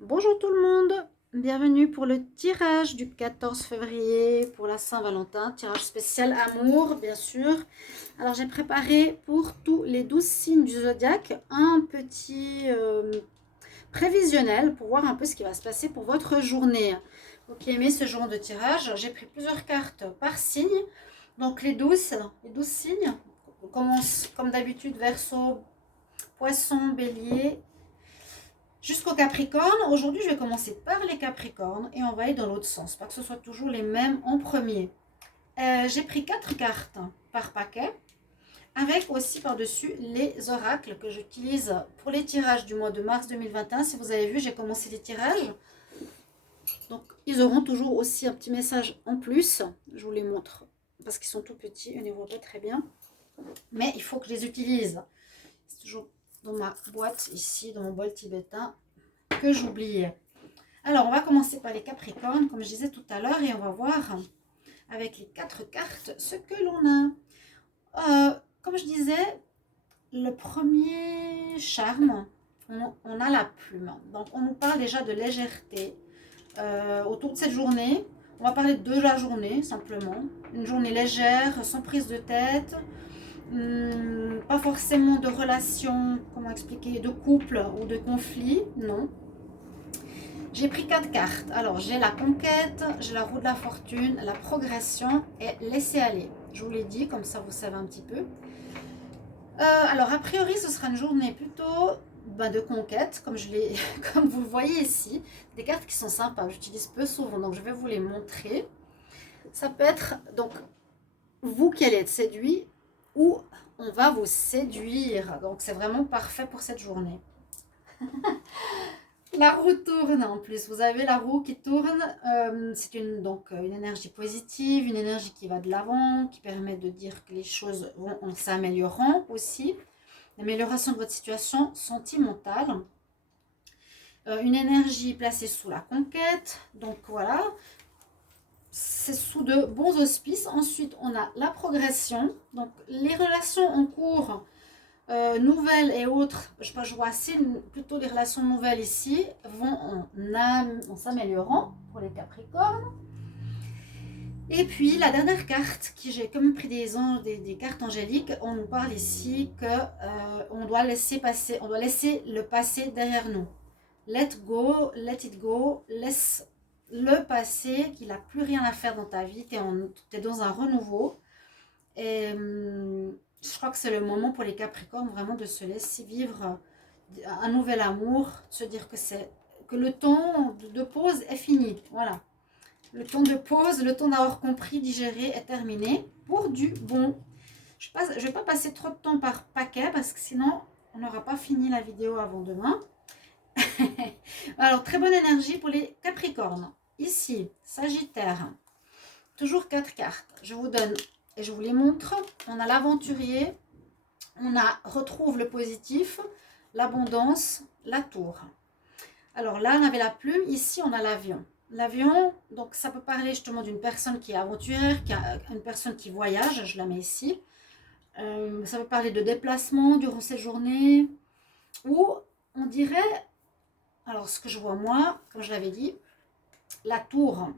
Bonjour tout le monde, bienvenue pour le tirage du 14 février pour la Saint-Valentin, tirage spécial amour bien sûr. Alors j'ai préparé pour tous les 12 signes du zodiaque un petit prévisionnel pour voir un peu ce qui va se passer pour votre journée. Vous qui aimez ce genre de tirage, j'ai pris plusieurs cartes par signe. Donc les douze signes, on commence comme d'habitude Verseau, Poisson, Bélier, jusqu'au Capricorne. Aujourd'hui, je vais commencer par les Capricornes et on va aller dans l'autre sens, pas que ce soit toujours les mêmes en premier. J'ai pris 4 cartes par paquet, avec aussi par-dessus les oracles que j'utilise pour les tirages du mois de mars 2021. Si vous avez vu, j'ai commencé les tirages. Donc, ils auront toujours aussi un petit message en plus. Je vous les montre parce qu'ils sont tout petits, on ne les voit pas très bien. Mais il faut que je les utilise. C'est toujours dans ma boîte ici, dans mon bol tibétain, que j'oubliais. Alors, on va commencer par les Capricornes, comme je disais tout à l'heure, et on va voir avec les 4 cartes ce que l'on a. Comme je disais, le premier charme, on a la plume. Donc, on nous parle déjà de légèreté autour de cette journée. On va parler de la journée, simplement. Une journée légère, sans prise de tête. Pas forcément de relation, comment expliquer, de couple ou de conflit, non. J'ai pris 4 cartes. Alors, j'ai la conquête, j'ai la roue de la fortune, la progression et laisser aller. Je vous l'ai dit, comme ça vous savez un petit peu. Alors, a priori, ce sera une journée plutôt de conquête, comme vous le voyez ici. Des cartes qui sont sympas, j'utilise peu souvent, donc je vais vous les montrer. Ça peut être, donc, vous qui allez être séduit ou on va vous séduire. Donc, c'est vraiment parfait pour cette journée. La roue tourne en plus, vous avez la roue qui tourne, c'est une énergie positive, une énergie qui va de l'avant, qui permet de dire que les choses vont en s'améliorant aussi, l'amélioration de votre situation sentimentale, une énergie placée sous la conquête, donc voilà, c'est sous de bons auspices. Ensuite on a la progression, donc les relations en cours, nouvelles et autres, je vois assez plutôt les relations nouvelles ici vont en s'améliorant pour les Capricornes. Et puis la dernière carte, qui j'ai comme pris des cartes angéliques, on nous parle ici que on doit laisser le passé derrière nous. Let go, let it go, laisse le passé, qu'il n'a plus rien à faire dans ta vie, tu es dans un renouveau. Et je crois que c'est le moment pour les Capricornes vraiment de se laisser vivre un nouvel amour, de se dire que le temps de pause est fini. Voilà. Le temps de pause, le temps d'avoir compris, digéré est terminé pour du bon. Je ne vais pas passer trop de temps par paquet parce que sinon on n'aura pas fini la vidéo avant demain. Alors, très bonne énergie pour les Capricornes. Ici, Sagittaire. Toujours 4 cartes. Je vous donne et je vous les montre. On a l'aventurier, retrouve le positif, l'abondance, la tour. Alors là, on avait la plume, ici on a l'avion. L'avion, donc ça peut parler justement d'une personne qui est aventurière, une personne qui voyage, je la mets ici. Ça peut parler de déplacement durant cette journée, ou on dirait, alors ce que je vois moi, comme je l'avais dit, la tour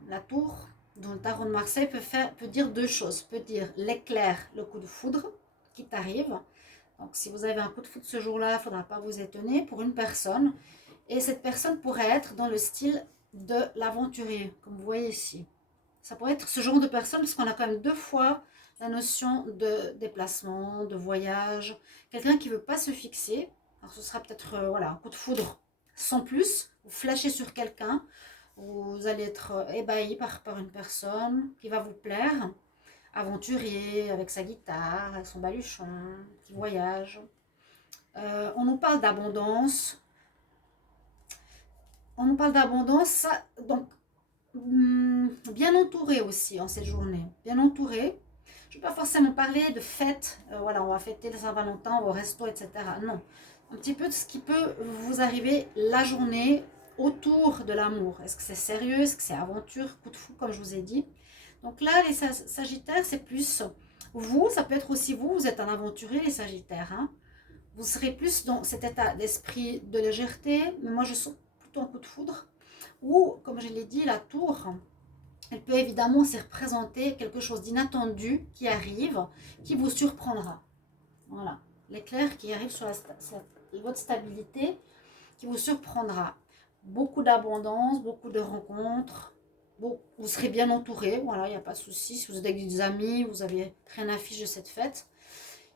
dans le tarot de Marseille peut dire deux choses. Peut dire l'éclair, le coup de foudre qui t'arrive. Donc si vous avez un coup de foudre ce jour-là, il ne faudra pas vous étonner pour une personne. Et cette personne pourrait être dans le style de l'aventurier, comme vous voyez ici. Ça pourrait être ce genre de personne, parce qu'on a quand même 2 fois la notion de déplacement, de voyage. Quelqu'un qui ne veut pas se fixer. Alors ce sera peut-être voilà, un coup de foudre sans plus. Vous flashez sur quelqu'un. Vous allez être ébahi par une personne qui va vous plaire. Aventurier, avec sa guitare, avec son baluchon, qui voyage. On nous parle d'abondance. Donc bien entouré aussi en cette journée. Bien entouré. Je ne vais pas forcément parler de fête. Voilà, on va fêter le Saint-Valentin au resto, etc. Non. Un petit peu de ce qui peut vous arriver la journée autour de l'amour. Est-ce que c'est sérieux? Est-ce que c'est aventure? Coup de fou, comme je vous ai dit. Donc là, les Sagittaires, c'est plus vous. Ça peut être aussi vous. Vous êtes un aventurier, les Sagittaires. Hein. Vous serez plus dans cet état d'esprit de légèreté. Mais moi, je sens plutôt un coup de foudre. Ou, comme je l'ai dit, la tour, elle peut évidemment aussi représenter quelque chose d'inattendu qui arrive, qui vous surprendra. Voilà, l'éclair qui arrive sur votre stabilité, qui vous surprendra. Beaucoup d'abondance, beaucoup de rencontres. Bon, vous serez bien entouré, voilà, il n'y a pas de souci. Si vous êtes avec des amis, vous n'avez rien à fiche de cette fête.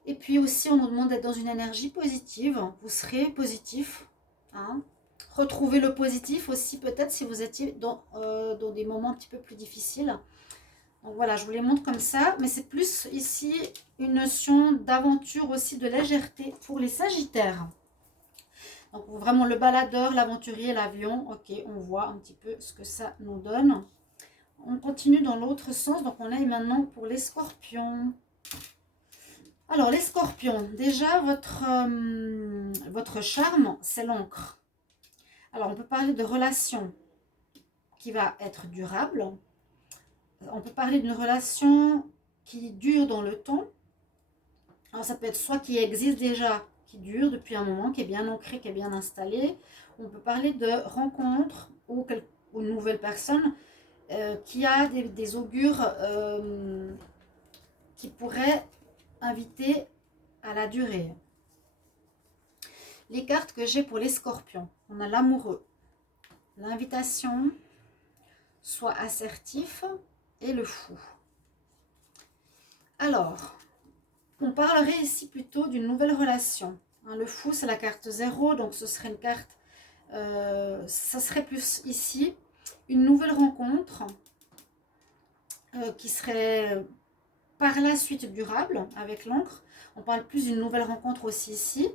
Et puis aussi, on nous demande d'être dans une énergie positive. Vous serez positif. Hein. Retrouvez le positif aussi, peut-être, si vous étiez dans des moments un petit peu plus difficiles. Donc voilà, je vous les montre comme ça. Mais c'est plus ici une notion d'aventure aussi, de légèreté pour les Sagittaires. Donc vraiment le baladeur, l'aventurier, l'avion. Ok, on voit un petit peu ce que ça nous donne. On continue dans l'autre sens. Donc on est maintenant pour les Scorpions. Alors les Scorpions, déjà votre charme, c'est l'encre. Alors on peut parler de relation qui va être durable. On peut parler d'une relation qui dure dans le temps. Alors ça peut être soit qui existe déjà, qui dure depuis un moment, qui est bien ancrée, qui est bien installée. On peut parler de rencontres ou une nouvelle personne qui a des augures qui pourraient inviter à la durée. Les cartes que j'ai pour les Scorpions, on a l'amoureux, l'invitation, soit assertif et le fou. Alors, on parlerait ici plutôt d'une nouvelle relation. Hein, le fou, c'est la carte 0, donc ce serait une carte, ça serait plus ici, une nouvelle rencontre qui serait par la suite durable avec l'encre. On parle plus d'une nouvelle rencontre aussi ici.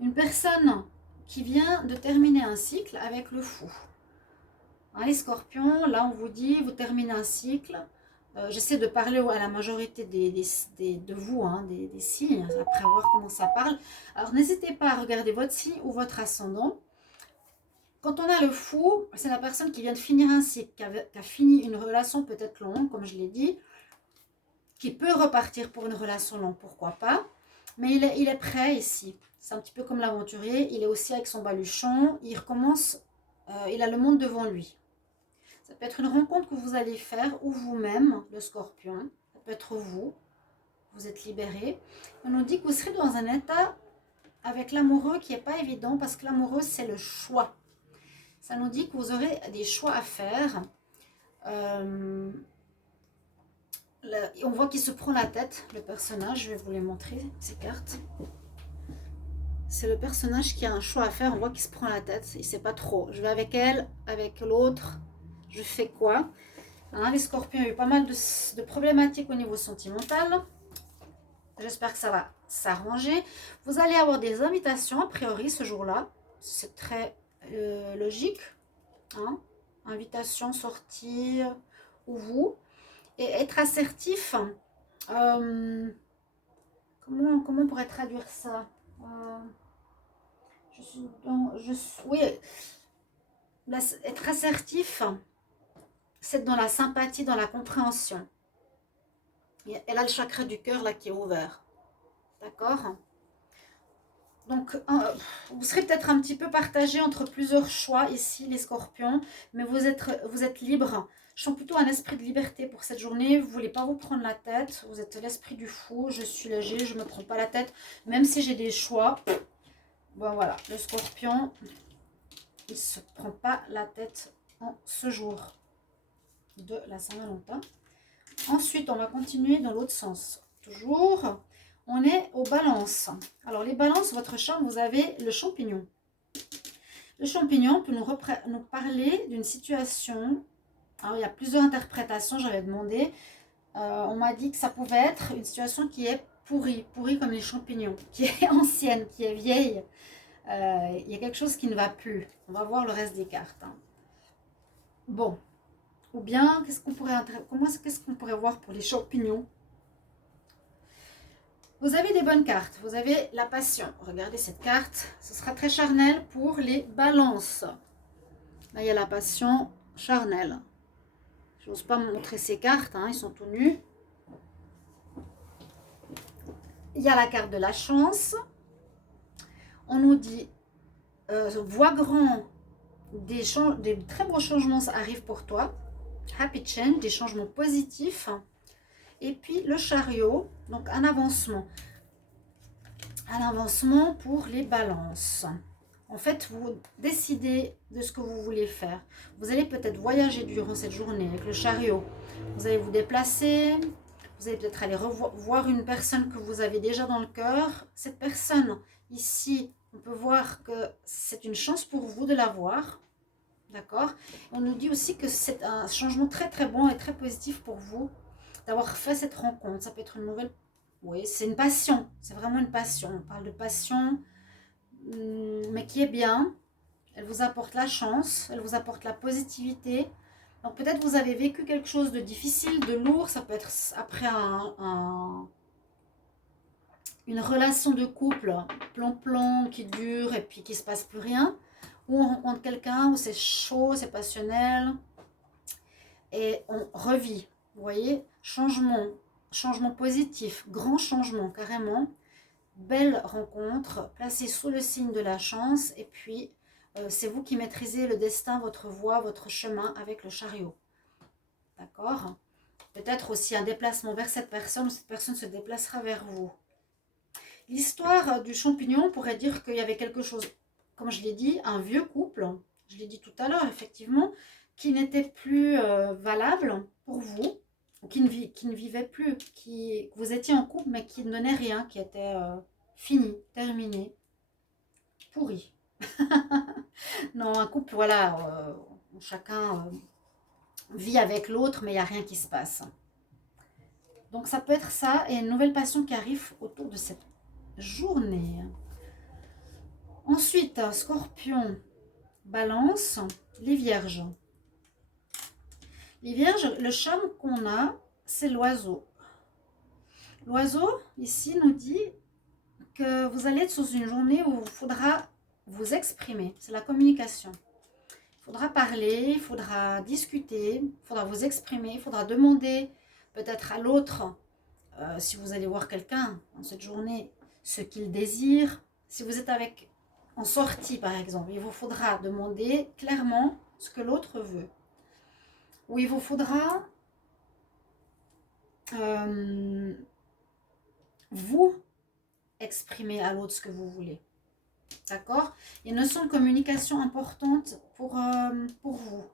Une personne qui vient de terminer un cycle avec le fou. Hein, les Scorpions, là on vous dit, vous terminez un cycle. J'essaie de parler à la majorité de vous, hein, des signes, après voir comment ça parle. Alors n'hésitez pas à regarder votre signe ou votre ascendant. Quand on a le fou, c'est la personne qui vient de finir un cycle, qui a fini une relation peut-être longue, comme je l'ai dit, qui peut repartir pour une relation longue, pourquoi pas. Mais il est prêt ici. C'est un petit peu comme l'aventurier, il est aussi avec son baluchon, il recommence, il a le monde devant lui. Ça peut être une rencontre que vous allez faire, ou vous-même, le Scorpion, ça peut être vous, vous êtes libéré. On nous dit que vous serez dans un état avec l'amoureux qui n'est pas évident, parce que l'amoureux, c'est le choix. Ça nous dit que vous aurez des choix à faire. On voit qu'il se prend la tête, le personnage, je vais vous les montrer, ces cartes. C'est le personnage qui a un choix à faire, on voit qu'il se prend la tête, il ne sait pas trop. Je vais avec elle, avec l'autre, je fais quoi? Hein, les Scorpions, il y a eu pas mal de problématiques au niveau sentimental. J'espère que ça va s'arranger. Vous allez avoir des invitations, a priori, ce jour-là. C'est très logique. Hein? Invitation, sortir, ou vous. Et être assertif, comment on pourrait traduire ça? Oui, être assertif, c'est dans la sympathie, dans la compréhension. Elle a le chakra du cœur là qui est ouvert. D'accord? Donc, vous serez peut-être un petit peu partagé entre plusieurs choix ici, les Scorpions, mais vous êtes libre. Je sens plutôt un esprit de liberté pour cette journée. Vous ne voulez pas vous prendre la tête. Vous êtes l'esprit du fou. Je suis léger, je ne me prends pas la tête. Même si j'ai des choix. Bon, voilà, le Scorpion, il ne se prend pas la tête en ce jour de la Saint-Valentin. Ensuite, on va continuer dans l'autre sens. Toujours, on est aux balances. Alors, les balances, votre charme, vous avez le champignon. Le champignon peut nous parler d'une situation. Alors, il y a plusieurs interprétations, j'avais demandé. On m'a dit que ça pouvait être une situation qui est pourrie comme les champignons, qui est ancienne, qui est vieille. Il y a quelque chose qui ne va plus. On va voir le reste des cartes. Hein. Bon. Ou bien, qu'est-ce qu'on pourrait voir pour les champignons? Vous avez des bonnes cartes. Vous avez la passion. Regardez cette carte. Ce sera très charnel pour les balances. Là, il y a la passion charnelle. Je n'ose pas montrer ces cartes. Hein, ils sont tout nus. Il y a la carte de la chance. On nous dit voix grand des très beaux changements arrivent pour toi. Happy change, des changements positifs. Et puis le chariot, donc un avancement. Un avancement pour les balances. En fait, vous décidez de ce que vous voulez faire. Vous allez peut-être voyager durant cette journée avec le chariot. Vous allez vous déplacer. Vous allez peut-être aller voir une personne que vous avez déjà dans le cœur. Cette personne, ici, on peut voir que c'est une chance pour vous de la voir. D'accord? On nous dit aussi que c'est un changement très très bon et très positif pour vous d'avoir fait cette rencontre. Ça peut être une nouvelle. Oui, c'est une passion. C'est vraiment une passion. On parle de passion, mais qui est bien. Elle vous apporte la chance, elle vous apporte la positivité. Donc peut-être vous avez vécu quelque chose de difficile, de lourd. Ça peut être après une relation de couple plan-plan qui dure et puis qui ne se passe plus rien. Ou on rencontre quelqu'un où c'est chaud, c'est passionnel. Et on revit. Vous voyez, changement positif, grand changement carrément. Belle rencontre, placée sous le signe de la chance. Et puis, c'est vous qui maîtrisez le destin, votre voie, votre chemin avec le chariot. D'accord? Peut-être aussi un déplacement vers cette personne ou cette personne se déplacera vers vous. L'histoire du champignon pourrait dire qu'il y avait quelque chose, comme je l'ai dit, un vieux couple, je l'ai dit tout à l'heure effectivement, qui n'était plus valable pour vous, ou qui ne vivait plus, que vous étiez en couple mais qui ne donnait rien, qui était fini, terminé, pourri. Non, un couple, voilà, chacun vit avec l'autre mais il n'y a rien qui se passe. Donc ça peut être ça et une nouvelle passion qui arrive autour de cette journée. Ensuite, Scorpion, Balance, les Vierges. Les Vierges, le charme qu'on a, c'est l'oiseau. L'oiseau, ici, nous dit que vous allez être sous une journée où il faudra vous exprimer. C'est la communication. Il faudra parler, il faudra discuter, il faudra vous exprimer, il faudra demander peut-être à l'autre, si vous allez voir quelqu'un en cette journée, ce qu'il désire. Si vous êtes en sortie, par exemple, il vous faudra demander clairement ce que l'autre veut. Ou il vous faudra vous exprimer à l'autre ce que vous voulez. D'accord? Une notion de communication importante pour vous.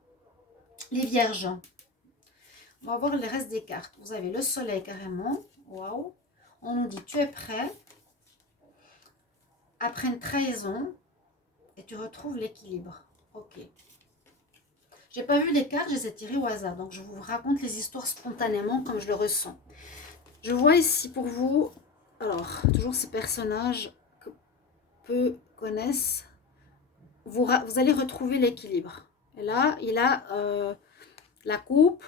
Les Vierges. On va voir le reste des cartes. Vous avez le soleil carrément. Waouh! On nous dit tu es prêt après une trahison et tu retrouves l'équilibre. Ok. J'ai pas vu les cartes, je les ai tirées au hasard. Donc je vous raconte les histoires spontanément comme je le ressens. Je vois ici pour vous, alors toujours ces personnages que peu connaissent. Vous allez retrouver l'équilibre. Et là, il a la coupe.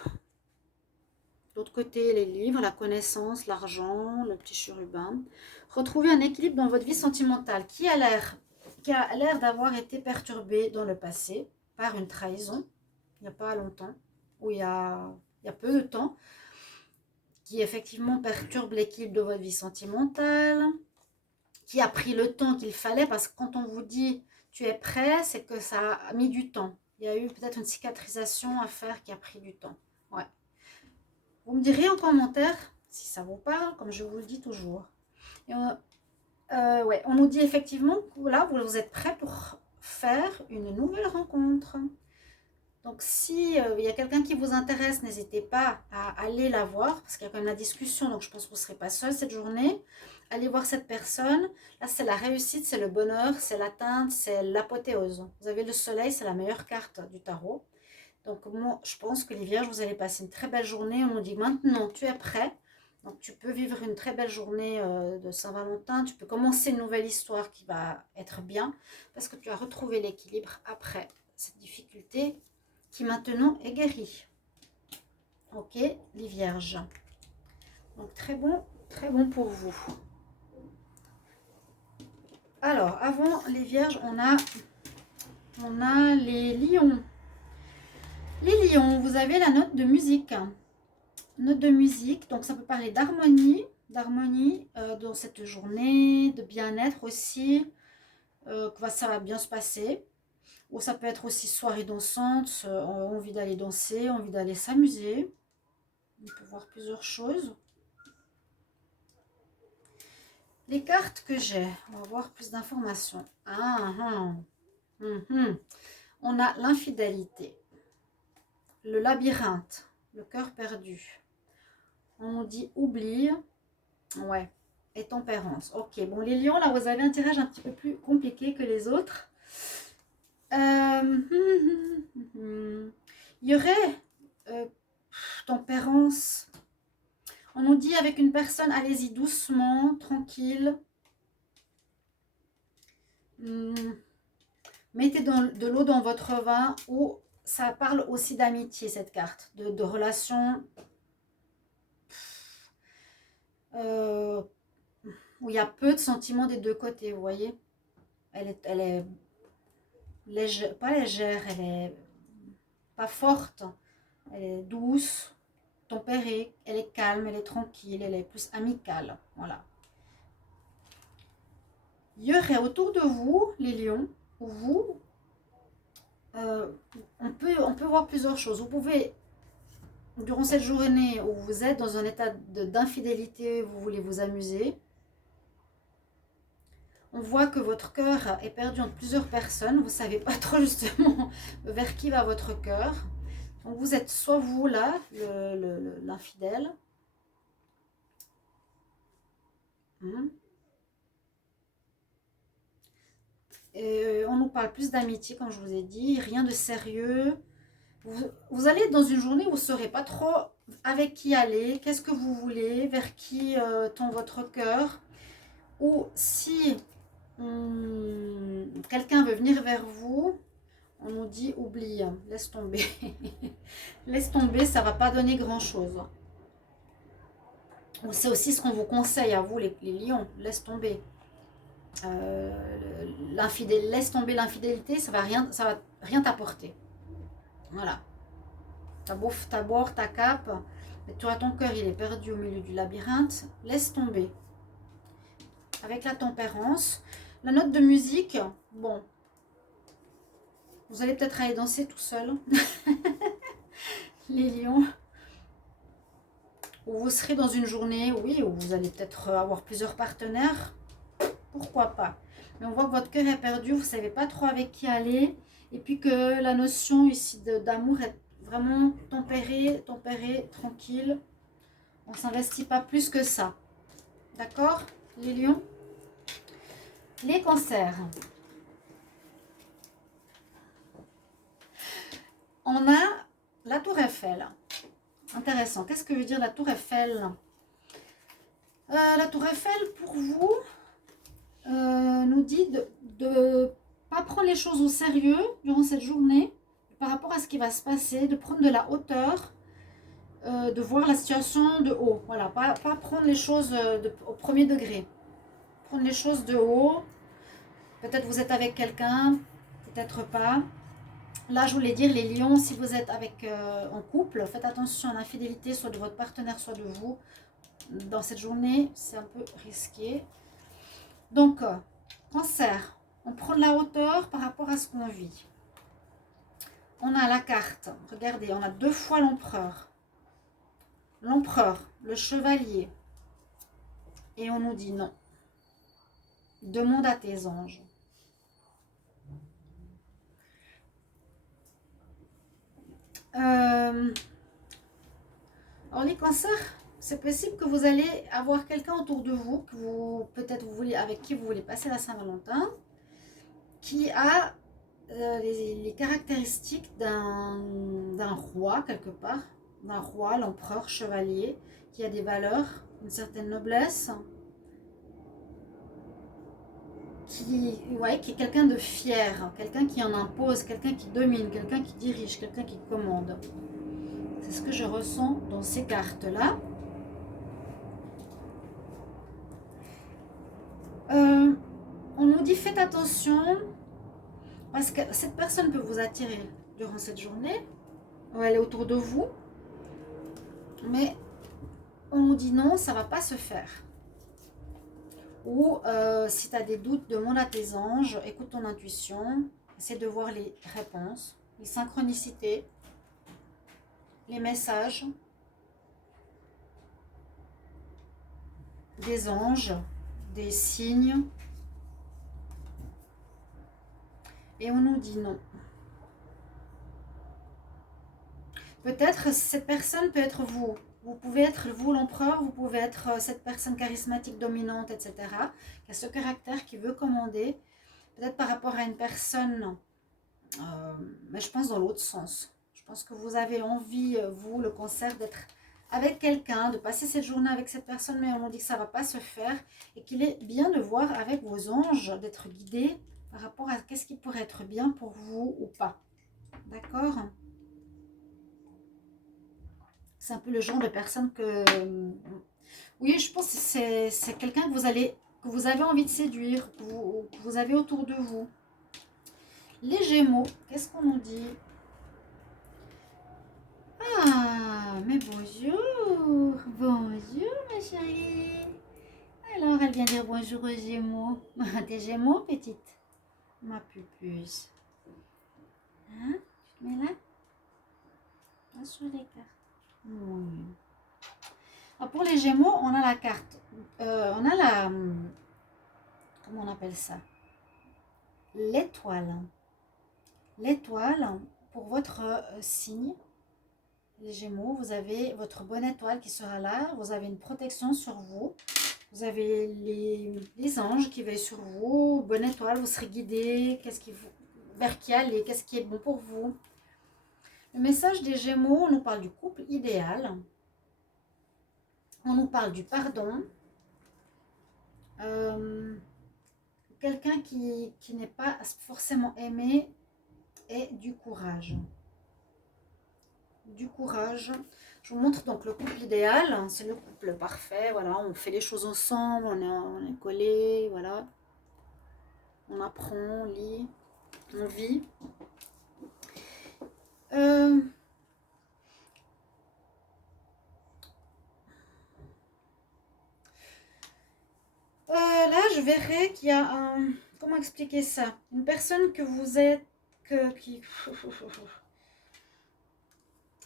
De l'autre côté, les livres, la connaissance, l'argent, le petit chérubin. Retrouvez un équilibre dans votre vie sentimentale qui a l'air d'avoir été perturbé dans le passé par une trahison, il n'y a pas longtemps, ou il y a peu de temps, qui effectivement perturbe l'équilibre de votre vie sentimentale, qui a pris le temps qu'il fallait, parce que quand on vous dit tu es prêt, c'est que ça a mis du temps. Il y a eu peut-être une cicatrisation à faire qui a pris du temps. Ouais. Vous me direz en commentaire si ça vous parle, comme je vous le dis toujours. Et ouais, on nous dit effectivement que là, vous êtes prêt pour faire une nouvelle rencontre. Donc, si il y a quelqu'un qui vous intéresse, n'hésitez pas à aller la voir, parce qu'il y a quand même la discussion, donc je pense que vous ne serez pas seul cette journée. Allez voir cette personne. Là, c'est la réussite, c'est le bonheur, c'est l'atteinte, c'est l'apothéose. Vous avez le soleil, c'est la meilleure carte du tarot. Donc, moi, je pense que les Vierges, vous allez passer une très belle journée. On nous dit maintenant, tu es prêt. Donc, tu peux vivre une très belle journée de Saint-Valentin. Tu peux commencer une nouvelle histoire qui va être bien, parce que tu as retrouvé l'équilibre après cette difficulté qui maintenant est guérie. Ok, les Vierges. Donc, très bon pour vous. Alors, avant les Vierges, on a les Lions. Les Lions, vous avez la note de musique. Note de musique, donc ça peut parler d'harmonie dans cette journée, de bien-être aussi, que ça va bien se passer. Ou ça peut être aussi soirée dansante, envie d'aller danser, envie d'aller s'amuser. On peut voir plusieurs choses. Les cartes que j'ai, on va voir plus d'informations. On a l'infidélité, le labyrinthe, le cœur perdu. On nous dit oublie, ouais, et tempérance. Ok, bon les lions, là vous avez un tirage un petit peu plus compliqué que les autres. Il y aurait tempérance. On nous dit avec une personne, allez-y doucement, tranquille. Mettez de l'eau dans votre vin, ou ça parle aussi d'amitié cette carte, de relation où il y a peu de sentiments des deux côtés, vous voyez. Elle est légère, pas légère, elle est pas forte, elle est douce, tempérée, elle est calme, elle est tranquille, elle est plus amicale, voilà. Il y aurait autour de vous, les lions, ou vous, on peut voir plusieurs choses. Vous pouvez, durant cette journée où vous êtes dans un état d'infidélité, vous voulez vous amuser, on voit que votre cœur est perdu entre plusieurs personnes, vous ne savez pas trop justement vers qui va votre cœur. Donc vous êtes soit vous là, l'infidèle, on nous parle plus d'amitié, comme je vous ai dit, rien de sérieux. Vous allez être dans une journée où vous ne saurez pas trop avec qui aller, qu'est-ce que vous voulez, vers qui tend votre cœur. Ou si quelqu'un veut venir vers vous, on nous dit oublie, laisse tomber. Laisse tomber, ça ne va pas donner grand-chose. C'est aussi ce qu'on vous conseille à vous, les lions, laisse tomber. Laisse tomber l'infidélité, ça va rien t'apporter. Voilà. T'as boire ta cape, mais toi ton cœur il est perdu au milieu du labyrinthe, laisse tomber. Avec la tempérance, la note de musique, bon, vous allez peut-être aller danser tout seul, les lions, ou vous serez dans une journée, oui, où vous allez peut-être avoir plusieurs partenaires, pourquoi pas. Mais on voit que votre cœur est perdu, vous ne savez pas trop avec qui aller, et puis que la notion ici d'amour est vraiment tempérée, tranquille. On ne s'investit pas plus que ça. D'accord, les lions? Les cancers. On a la tour Eiffel. Intéressant. Qu'est-ce que veut dire la tour Eiffel? La tour Eiffel, pour vous, nous dit de ne pas prendre les choses au sérieux durant cette journée par rapport à ce qui va se passer, de prendre de la hauteur, de voir la situation de haut. Voilà, pas prendre les choses au premier degré. Prendre les choses de haut. Peut-être vous êtes avec quelqu'un, peut-être pas. Là, je voulais dire, les lions, si vous êtes en couple, faites attention à l'infidélité, soit de votre partenaire, soit de vous. Dans cette journée, c'est un peu risqué. Donc, cancer, on prend de la hauteur par rapport à ce qu'on vit. On a la carte, regardez, on a 2 fois l'empereur. L'empereur, le chevalier. Et on nous dit non. Demande à tes anges. Alors les cancers, c'est possible que vous allez avoir quelqu'un autour de vous, que avec qui vous voulez passer la Saint-Valentin, qui a les caractéristiques d'un roi quelque part, d'un roi, l'empereur, chevalier, qui a des valeurs, une certaine noblesse, qui est quelqu'un de fier, quelqu'un qui en impose, quelqu'un qui domine, quelqu'un qui dirige, quelqu'un qui commande. C'est ce que je ressens dans ces cartes-là. On nous dit faites attention parce que cette personne peut vous attirer durant cette journée. Elle est autour de vous. Mais on nous dit non, ça ne va pas se faire. Ou si tu as des doutes, demande à tes anges, écoute ton intuition. Essayez de voir les réponses, les synchronicités, les messages des anges, des signes. Et on nous dit non. Peut-être cette personne peut être vous. Vous pouvez être vous l'empereur, vous pouvez être cette personne charismatique, dominante, etc. Qui a ce caractère qui veut commander. Peut-être par rapport à une personne, mais je pense dans l'autre sens. Je pense que vous avez envie, vous, le cancer, d'être avec quelqu'un, de passer cette journée avec cette personne, mais on dit que ça ne va pas se faire et qu'il est bien de voir avec vos anges, d'être guidé par rapport à qu'est-ce qui pourrait être bien pour vous ou pas. D'accord ? C'est un peu le genre de personne que... Oui, je pense que c'est quelqu'un que vous avez envie de séduire, que vous avez autour de vous. Les Gémeaux, qu'est-ce qu'on nous dit? Ah, mais bonjour. Bonjour, ma chérie. Alors, elle vient dire bonjour aux Gémeaux. T'es Gémeaux, petite? Ma pupuce. Hein? Tu te mets là? Là, sur les cartes. Oui. Alors, pour les Gémeaux, on a la carte. On a la... Comment on appelle ça? L'étoile. L'étoile, pour votre signe, les Gémeaux, vous avez votre bonne étoile qui sera là. Vous avez une protection sur vous. Vous avez les anges qui veillent sur vous. Bonne étoile, vous serez guidé. Vers qui aller? Qu'est-ce qui est bon pour vous? Le message des Gémeaux, on nous parle du couple idéal. On nous parle du pardon. Quelqu'un qui n'est pas forcément aimé et du courage. Du courage. Je vous montre donc le couple idéal. C'est le couple parfait. Voilà, on fait les choses ensemble, on est collés, voilà. On apprend, on lit, on vit. Là, je verrai qu'il y a un... Comment expliquer ça? Une personne que vous êtes...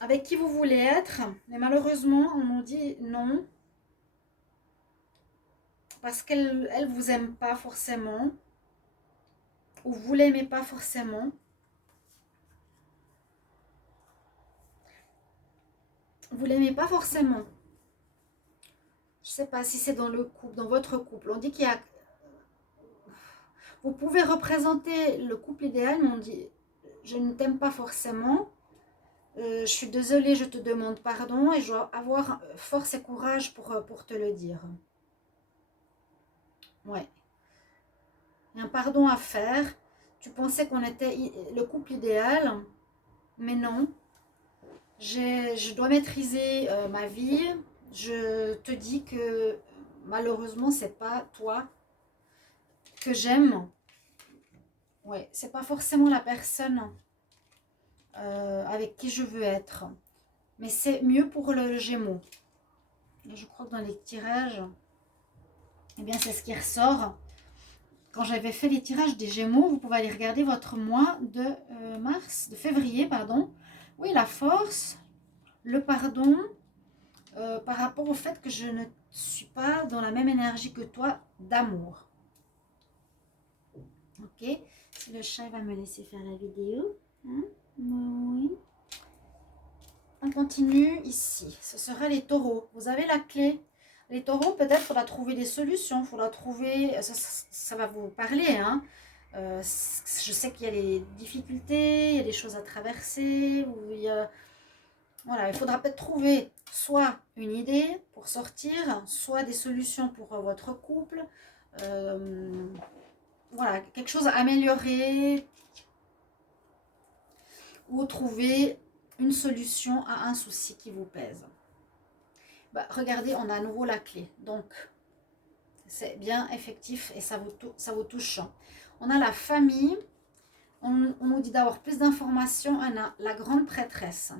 avec qui vous voulez être, mais malheureusement, on nous dit non. Parce qu'elle ne vous aime pas forcément. Ou vous l'aimez pas forcément. Vous l'aimez pas forcément. Je sais pas si c'est dans le couple, dans votre couple. On dit qu'il y a... Vous pouvez représenter le couple idéal, mais on dit je ne t'aime pas forcément. Je suis désolée, je te demande pardon et je dois avoir force et courage pour te le dire. Ouais. Il y a un pardon à faire. Tu pensais qu'on était le couple idéal, mais non. Je dois maîtriser ma vie. Je te dis que malheureusement, c'est pas toi que j'aime. Ouais, c'est pas forcément la personne avec qui je veux être. Mais c'est mieux pour le Gémeaux. Je crois que dans les tirages, eh bien, c'est ce qui ressort. Quand j'avais fait les tirages des Gémeaux, vous pouvez aller regarder votre mois de de février, pardon. Oui, la force, le pardon, par rapport au fait que je ne suis pas dans la même énergie que toi d'amour. Ok, si le chat va me laisser faire la vidéo. Hein? Oui. On continue ici. Ce sera les taureaux. Vous avez la clé. Les taureaux, peut-être, il faudra trouver des solutions. Il faudra trouver... Ça va vous parler. Hein. Je sais qu'il y a des difficultés, il y a des choses à traverser. Voilà, il faudra peut-être trouver soit une idée pour sortir, soit des solutions pour votre couple. Voilà, quelque chose à améliorer ou trouver une solution à un souci qui vous pèse. Bah, regardez, on a à nouveau la clé. Donc, c'est bien effectif et ça vous touche. On a la famille. On nous dit d'avoir plus d'informations. On a la grande prêtresse.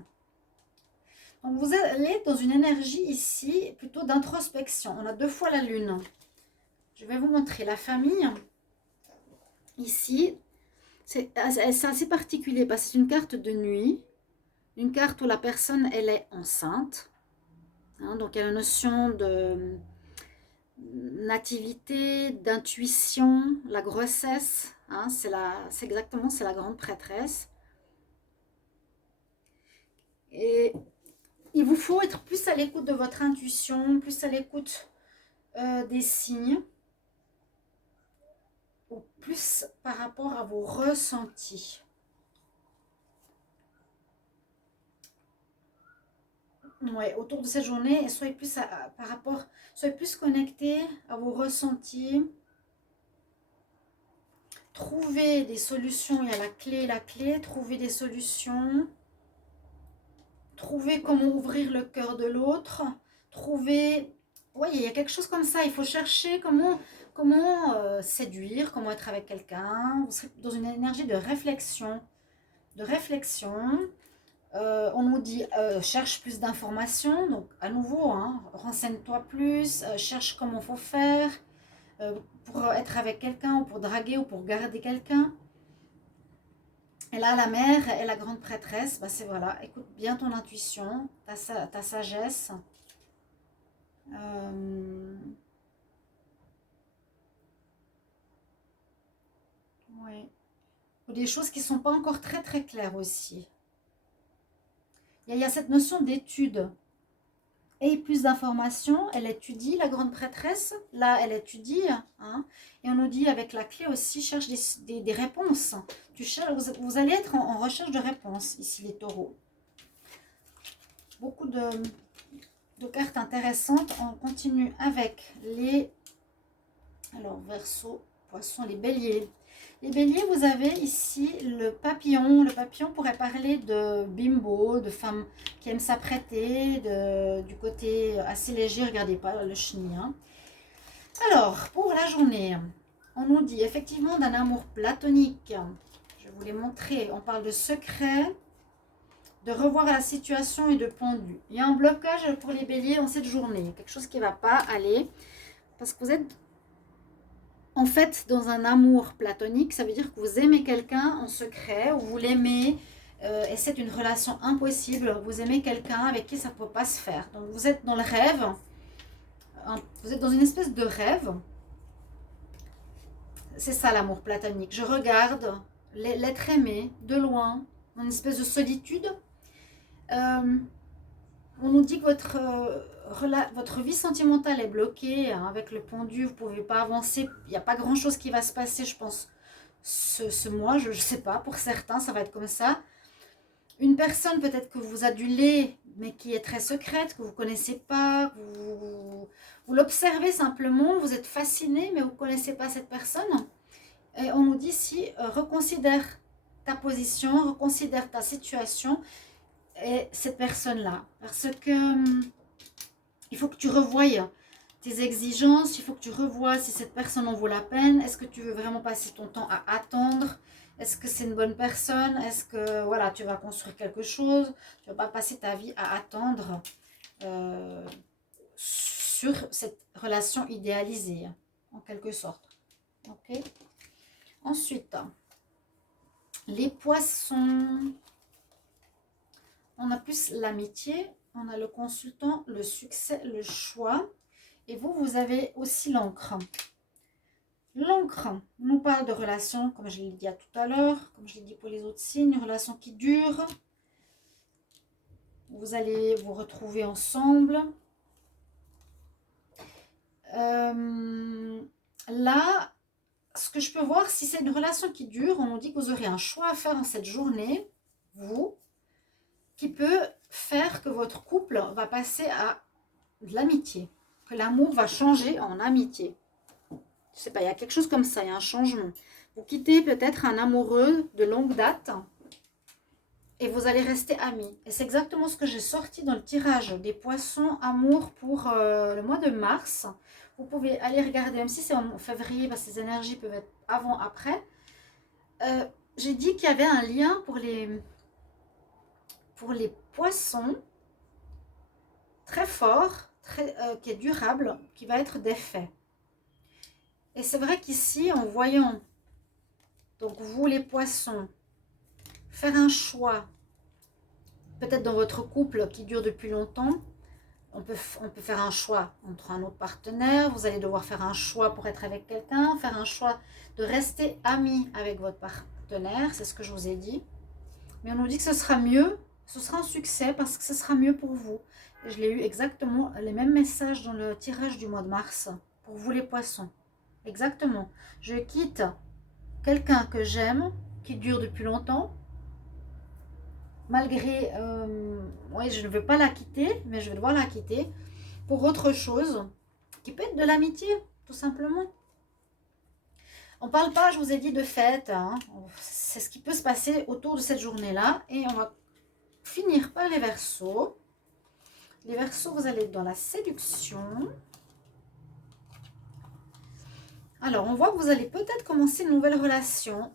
Donc, vous allez dans une énergie ici plutôt d'introspection. On a 2 fois la lune. Je vais vous montrer la famille. Ici, C'est assez particulier parce que c'est une carte de nuit, une carte où la personne, elle est enceinte. Hein, donc, il y a la notion de nativité, d'intuition, la grossesse. Hein, c'est exactement, c'est la grande prêtresse. Et il vous faut être plus à l'écoute de votre intuition, plus à l'écoute des signes, ou plus par rapport à vos ressentis. Ouais, autour de cette journée, soyez plus par rapport, soyez plus connectés à vos ressentis. Trouvez des solutions, il y a la clé, trouvez des solutions. Trouvez comment ouvrir le cœur de l'autre. Trouvez, oui, il y a quelque chose comme ça. Il faut chercher comment séduire, comment être avec quelqu'un. Vous serez dans une énergie de réflexion. De réflexion. On nous dit cherche plus d'informations, donc à nouveau, hein, renseigne-toi plus, cherche comment il faut faire pour être avec quelqu'un ou pour draguer ou pour garder quelqu'un. Et là, la mère et la grande prêtresse, bah c'est voilà, écoute bien ton intuition, ta sagesse. Ouais. Ou des choses qui ne sont pas encore très très claires aussi. Il y a cette notion d'étude. Et plus d'informations, elle étudie, la grande prêtresse, là elle étudie, hein, et on nous dit avec la clé aussi, cherche des réponses. Vous allez être en recherche de réponses, ici les taureaux. Beaucoup de cartes intéressantes. On continue avec les, alors Verseau, Poisson, les béliers. Les béliers, vous avez ici le papillon. Le papillon pourrait parler de bimbo, de femme qui aime s'apprêter, du côté assez léger. Regardez pas le chenille. Hein. Alors, pour la journée, on nous dit effectivement d'un amour platonique. Je vais vous les montrer. On parle de secret, de revoir la situation et de pendu. Il y a un blocage pour les béliers dans cette journée. Quelque chose qui ne va pas aller. Parce que vous êtes en fait dans un amour platonique. Ça veut dire que vous aimez quelqu'un en secret, ou vous l'aimez et c'est une relation impossible. Vous aimez quelqu'un avec qui ça ne peut pas se faire. Donc vous êtes dans le rêve. Vous êtes dans une espèce de rêve. C'est ça l'amour platonique. Je regarde l'être aimé de loin, dans une espèce de solitude. On nous dit que votre vie sentimentale est bloquée, hein, avec le pendu, vous ne pouvez pas avancer. Il n'y a pas grand chose qui va se passer, je pense, ce mois. Je ne sais pas, pour certains, ça va être comme ça. Une personne peut-être que vous adulez, mais qui est très secrète, que vous ne connaissez pas, vous l'observez simplement, vous êtes fasciné, mais vous ne connaissez pas cette personne. Et on nous dit ici, reconsidère ta position, reconsidère ta situation et cette personne-là. Parce que il faut que tu revoies tes exigences, il faut que tu revoies si cette personne en vaut la peine. Est-ce que tu veux vraiment passer ton temps à attendre? Est-ce que c'est une bonne personne? Est-ce que voilà, tu vas construire quelque chose? Tu ne vas pas passer ta vie à attendre sur cette relation idéalisée, en quelque sorte. Ok. Ensuite, les poissons. On a plus l'amitié, on a le consultant, le succès, le choix. Et vous avez aussi l'encre. L'encre nous parle de relations, comme je l'ai dit tout à l'heure, comme je l'ai dit pour les autres signes, une relation qui dure. Vous allez vous retrouver ensemble. Là, ce que je peux voir, si c'est une relation qui dure, on nous dit que vous aurez un choix à faire en cette journée, vous, qui peut faire que votre couple va passer à de l'amitié, que l'amour va changer en amitié. Je sais pas, il y a quelque chose comme ça, il y a un changement. Vous quittez peut-être un amoureux de longue date et vous allez rester amis. Et c'est exactement ce que j'ai sorti dans le tirage des poissons amour pour le mois de mars. Vous pouvez aller regarder, même si c'est en février, parce que ces énergies peuvent être avant, après. J'ai dit qu'il y avait un lien pour les poissons très fort, qui est durable, qui va être d'effet. Et c'est vrai qu'ici, en voyant Donc, vous les poissons, faire un choix, peut-être dans votre couple qui dure depuis longtemps, on peut faire un choix entre un autre partenaire, vous allez devoir faire un choix pour être avec quelqu'un, faire un choix de rester ami avec votre partenaire, c'est ce que je vous ai dit. Mais on nous dit que ce sera mieux, ce sera un succès parce que ce sera mieux pour vous. Et je l'ai eu exactement les mêmes messages dans le tirage du mois de mars, pour vous les poissons. Exactement. Je quitte quelqu'un que j'aime, qui dure depuis longtemps, malgré, oui, je ne veux pas la quitter, mais je vais devoir la quitter pour autre chose, qui peut être de l'amitié, tout simplement. On ne parle pas, je vous ai dit, de fête, hein. C'est ce qui peut se passer autour de cette journée-là, et on va finir par les Verseaux. Les Verseaux, vous allez être dans la séduction. Alors, on voit que vous allez peut-être commencer une nouvelle relation.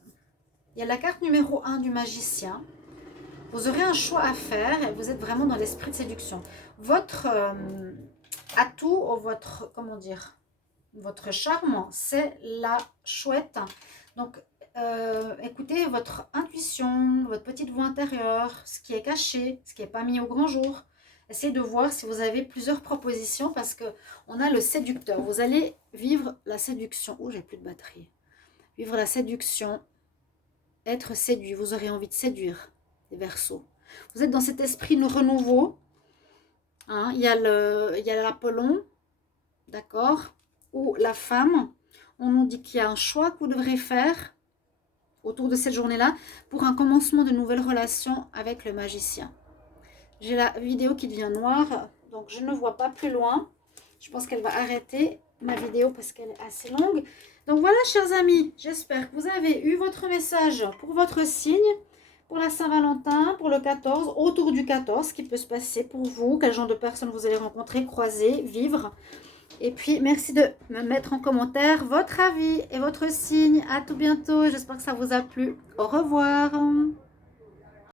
Il y a la carte numéro 1 du magicien. Vous aurez un choix à faire et vous êtes vraiment dans l'esprit de séduction. Votre atout, ou votre, comment dire, votre charme, c'est la chouette. Donc, écoutez votre intuition, votre petite voix intérieure, ce qui est caché, ce qui n'est pas mis au grand jour. Essayez de voir si vous avez plusieurs propositions parce qu'on a le séducteur. Vous allez vivre la séduction. Oh, j'ai plus de batterie. Vivre la séduction, être séduit. Vous aurez envie de séduire les Verseaux. Vous êtes dans cet esprit de renouveau. Hein, il y a l'Apollon, d'accord, ou la femme. On nous dit qu'il y a un choix que vous devrez faire autour de cette journée-là pour un commencement de nouvelles relations avec le magicien. J'ai la vidéo qui devient noire, donc je ne vois pas plus loin. Je pense qu'elle va arrêter ma vidéo parce qu'elle est assez longue. Donc voilà, chers amis, j'espère que vous avez eu votre message pour votre signe, pour la Saint-Valentin, pour le 14, autour du 14, ce qui peut se passer pour vous, quel genre de personnes vous allez rencontrer, croiser, vivre. Et puis, merci de me mettre en commentaire votre avis et votre signe. À tout bientôt, j'espère que ça vous a plu. Au revoir.